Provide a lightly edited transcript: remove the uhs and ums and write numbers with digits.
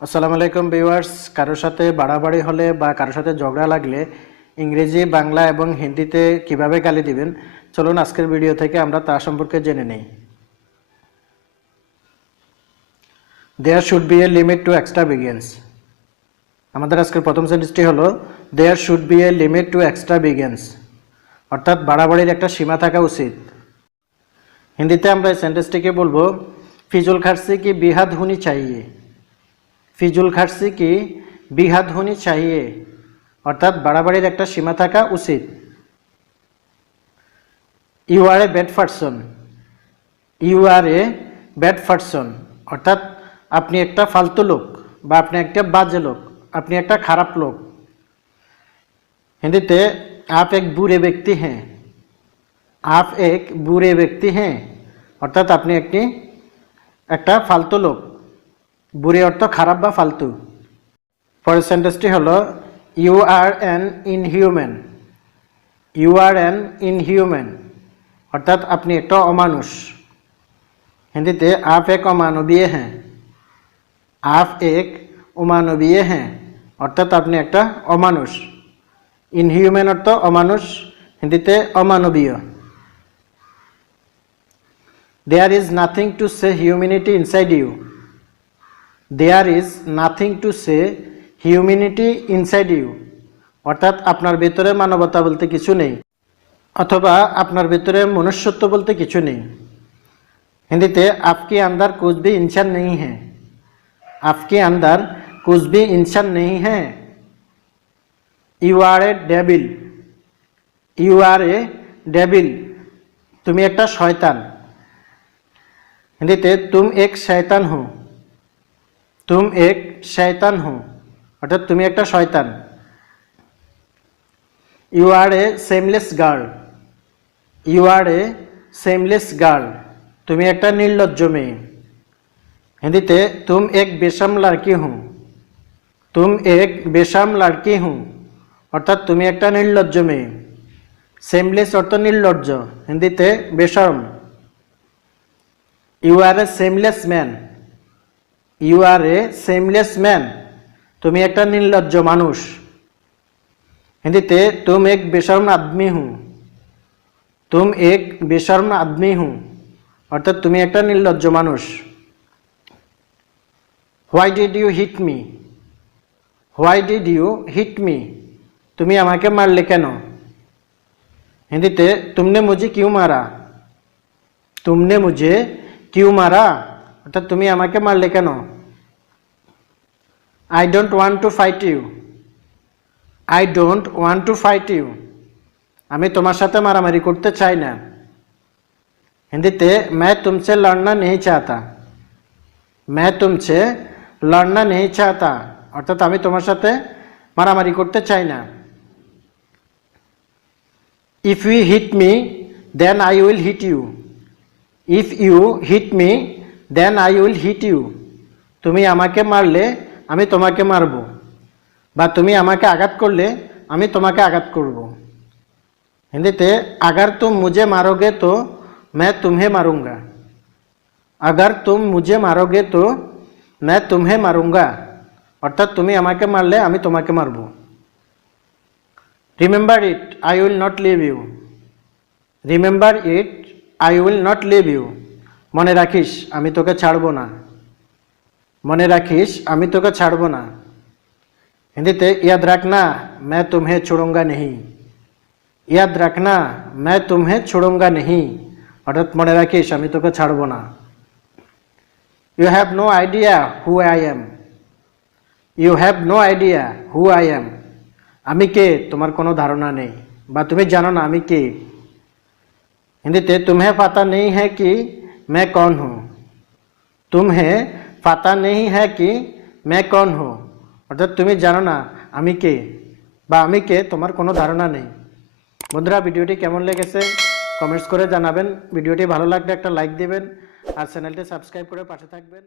আসসালামু আলাইকুম ভিউয়ার্স, কারোর সাথে বাড়াবাড়ি হলে বা কারোর সাথে ঝগড়া লাগলে ইংরেজি, বাংলা এবং হিন্দিতে কিভাবে গালি দিবেন চলুন আজকের ভিডিও থেকে আমরা তা সম্পর্কে জেনে নেই। There should be a limit to extravagance. আমাদের আজকের প্রথম সেন্টেন্সটি হলো there should be a limit to extravagance, অর্থাৎ বাড়াবাড়ির একটা সীমা থাকা উচিত। হিন্দিতে আমরা এই সেন্টেন্সটিকে বলবো ফিজুল খার্চি কি বেহাদ হোনি চাহিয়ে। ফিজুল খার্চি কি বেহাদ হোনি চাহিয়ে, অর্থাৎ বাড়াবাড়ির একটা সীমা থাকা উচিত। You are a bad person. You are a bad person, অর্থাৎ আপনি একটা ফালতু লোক বা আপনি একটা বাজে লোক, আপনি একটা খারাপ লোক। হিন্দিতে आप एक बुरे व्यक्ति हैं। आप एक बुरे व्यक्ति हैं, অর্থাৎ আপনি একটা ফালতু লোক। বুড়ে অর্থ খারাপ বা ফালতু। পরের সেন্টেন্সটি হলো you are an inhuman. You are an inhuman, অর্থাৎ আপনি একটা অমানুষ। হিন্দিতে आप एक अमानवीय हैं। आप एक अमानवीय हैं, অর্থাৎ আপনি একটা অমানুষ। ইনহিউম্যান অর্থ অমানুষ, হিন্দিতে অমানবীয়। There is nothing to say humanity inside you. There is nothing to say humanity inside you, অর্থাৎ আপনার ভেতরে মানবতা বলতে কিছু নেই, অথবা আপনার ভেতরে মনুষ্যত্ব বলতে কিছু নেই। হিন্দিতে आपके अंदर कुछ भी इंसान नहीं है। आपके अंदर कुछ भी इंसान नहीं है। You are a devil. You are a devil, তুমি একটা শয়তান। হিন্দিতে तुम एक शैतान हो। तुम एक शैतान हो, অর্থাৎ তুমি একটা শয়তান। You are a shameless girl. You are a shameless girl, তুমি একটা নির্লজ্জ মেয়ে। হিন্দিতে तुम एक बेशर्म लड़की हो। तुम एक बेशर्म लड़की हो, অর্থাৎ তুমি একটা নির্লজ্জ মেয়ে। shameless অর্থ নির্লজ্জ, হিন্দিতে বেশরম। You are a shameless man. You are a shameless man, তুমি একটা নির্লজ্জ মানুষ। হিন্দিতে तुम एक बेशर्म आदमी हो। तुम एक बेशर्म आदमी हो, অর্থাৎ তুমি একটা নির্লজ্জ মানুষ। Why did you hit me? Why did you hit me, তুমি আমাকে মারলে কেন? হিন্দিতে तुमने मुझे क्यों मारा? तुमने मुझे क्यों मारा, অর্থাৎ তুমি আমাকে মারলে কেন? I don't want to fight you. I don't want to fight you, আমি তোমার সাথে মারামারি করতে চাই না। হিন্দিতে मैं तुमसे लड़ना नहीं चाहता। मैं तुमसे लड़ना नहीं चाहता, অর্থাৎ আমি তোমার সাথে মারামারি করতে চাই না। If you hit me, then I will hit you. If you hit me, then I will hit you, তুমি আমাকে মারলে আমি তোমাকে মারব, বা তুমি আমাকে আঘাত করলে আমি তোমাকে আঘাত করব। হিন্দিতে अगर तुम मुझे मारोगे तो मैं तुम्हें मारूंगा। अगर तुम मुझे मारोगे तो मैं तुम्हें मारूंगा, অর্থাৎ তুমি আমাকে মারলে আমি তোমাকে মারব। Remember it, I will not leave you. Remember it, I will not leave you, মনে রাখিস আমি তোকে ছাড়ব না। মনে রাখিস আমি তোকে ছাড়ব না। হিন্দিতে याद रखना मैं तुम्हें छोड़ूंगा नहीं। याद रखना मैं तुम्हें छोड़ूंगा नहीं, অর্থাৎ মনে রাখিস আমি তোকে ছাড়ব না। You have no idea who I am. You have no idea who I am, আমি কে তোমার কোনো ধারণা নেই, বা তুমি জানো না আমি কে। हिंदीते तुम्हें पता नहीं है कि मैं कौन हूँ। तुम्हें पता नहीं है कि मैं कौन हूँ, অর্থাৎ তুমি জানো না আমি কে, বা আমি কে তোমার কোনো ধারণা নেই। বন্ধুরা, ভিডিওটি কেমন লেগেছে কমেন্টস করে জানাবেন। ভিডিওটি ভালো লাগলে একটা লাইক দিবেন আর চ্যানেলটি সাবস্ক্রাইব করে পাশে থাকবেন।